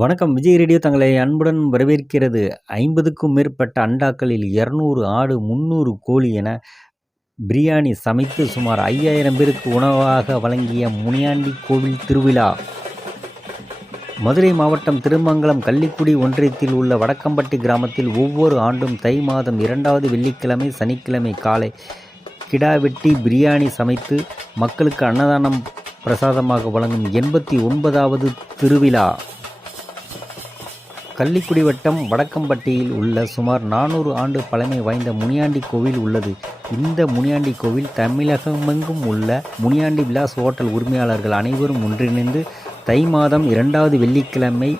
வணக்கம். விஜய் ரேடியோ தங்களை அன்புடன் வரவேற்கிறது. 50க்கும் மேற்பட்ட அண்டாக்களில் 200 ஆடு, 300 கோழி என பிரியாணி சமைத்து சுமார் 5000 பேருக்கு உணவாக வழங்கிய முனியாண்டி கோவில் திருவிழா. மதுரை மாவட்டம் திருமங்கலம் கள்ளிக்குடி ஒன்றியத்தில் உள்ள வடக்கம்பட்டி கிராமத்தில் ஒவ்வொரு ஆண்டும் தை மாதம் 2வது வெள்ளிக்கிழமை, சனிக்கிழமை காலை கிடா வெட்டி பிரியாணி சமைத்து மக்களுக்கு அன்னதானம் பிரசாதமாக வழங்கும் 89வது திருவிழா. கள்ளிக்குடி வட்டம் வடக்கம்பட்டியில் உள்ள சுமார் 400 ஆண்டு பழமை வாய்ந்த முனியாண்டி கோவில் உள்ளது. இந்த முனியாண்டி கோவில் தமிழகமெங்கும் உள்ள முனியாண்டி விலாஸ் ஹோட்டல் உரிமையாளர்கள் அனைவரும் ஒன்றிணைந்து தை மாதம் 2வது வெள்ளிக்கிழமை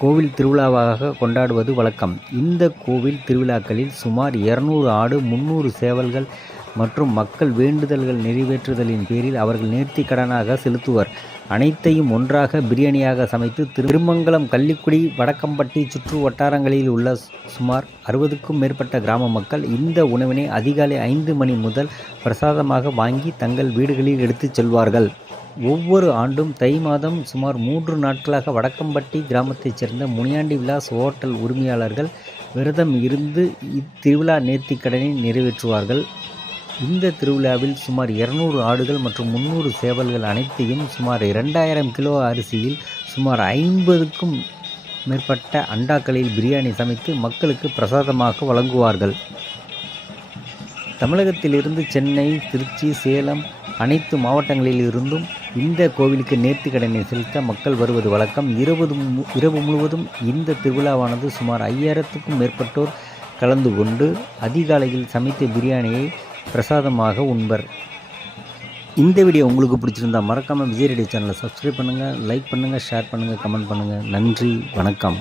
கோவில் திருவிழாவாக கொண்டாடுவது வழக்கம். இந்த கோவில் திருவிழாக்களில் சுமார் 200 ஆடு, 300 சேவல்கள் மற்றும் மக்கள் வேண்டுதல்கள் நிறைவேற்றுதலின் பேரில் அவர்கள் நேர்த்திக் கடனாக செலுத்துவர். அனைத்தையும் ஒன்றாக பிரியாணியாக சமைத்து திருமங்கலம், கள்ளிக்குடி, வடக்கம்பட்டி சுற்று வட்டாரங்களில் உள்ள சுமார் 60க்கும் மேற்பட்ட கிராம மக்கள் இந்த உணவினை அதிகாலை 5 மணி முதல் பிரசாதமாக வாங்கி தங்கள் வீடுகளில் எடுத்துச் செல்வார்கள். ஒவ்வொரு ஆண்டும் தை மாதம் சுமார் 3 நாட்களாக வடக்கம்பட்டி கிராமத்தைச் சேர்ந்த முனியாண்டி விலாஸ் ஹோட்டல் உரிமையாளர்கள் விரதம் இருந்து இத்திருவிழா நேர்த்திக் கடனை நிறைவேற்றுவார்கள். இந்த திருவிழாவில் சுமார் 200 ஆடுகள் மற்றும் 300 சேவல்கள் அனைத்தையும் சுமார் 2000 கிலோ அரிசியில் சுமார் 50க்கும் மேற்பட்ட அண்டாக்களில் பிரியாணி சமைத்து மக்களுக்கு பிரசாதமாக வழங்குவார்கள். தமிழகத்திலிருந்து சென்னை, திருச்சி, சேலம் அனைத்து மாவட்டங்களில் இருந்தும் இந்த கோவிலுக்கு நேர்த்திக் கடனை செலுத்த மக்கள் வருவது வழக்கம். இரவு முழுவதும் இந்த திருவிழாவானது சுமார் 5000க்கும் மேற்பட்டோர் கலந்து கொண்டு அதிகாலையில் சமைத்த பிரியாணியை பிரசாதமாக உண்பர். இந்த வீடியோ உங்களுக்கு பிடிச்சிருந்தா மறக்காமல் விஜய் ரேடியோ சேனலை சப்ஸ்கிரைப் பண்ணுங்கள், லைக் பண்ணுங்கள், ஷேர் பண்ணுங்கள், கமெண்ட் பண்ணுங்கள். நன்றி, வணக்கம்.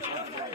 Hey!